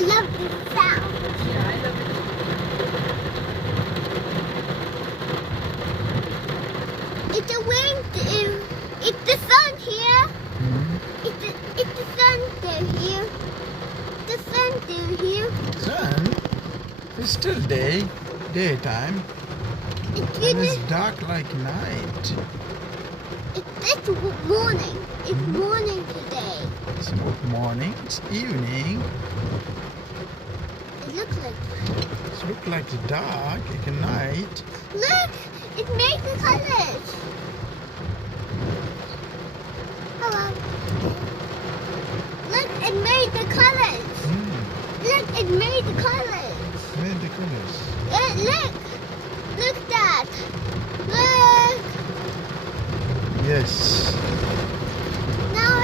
I love this sound. Yeah, I love it. It's the wind. It's the sun here. Mm-hmm. It's the sun there here. The sun there here. Sun? It's still daytime. It's And it's really, dark like night. it's morning. It's morning today. It's not morning, it's evening. It looks like. It looks like it's dark, like a night. Look, it made the colors. Hello. Look, it made the colors. Look, it made the colors. Where are the colors? Look, look that. Look. Yes. Now,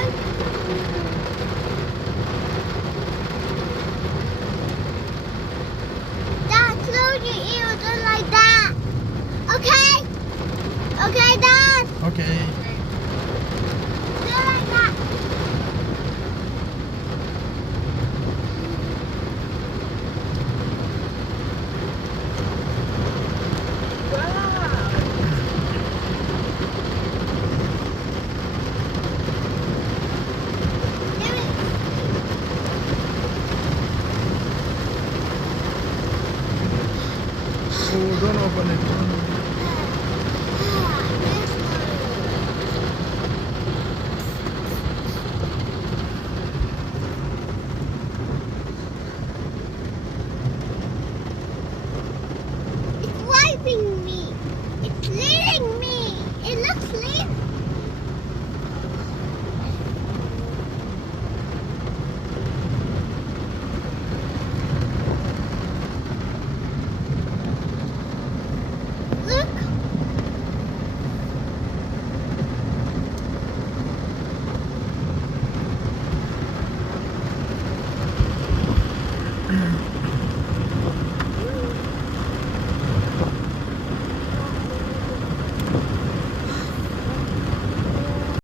Dad, close your ears just like that. Okay? Okay, Dad. Okay. Do it like that. Wow. Do it. Oh, don't open it. It's wiping me. It's leading me. It looks leading. Look.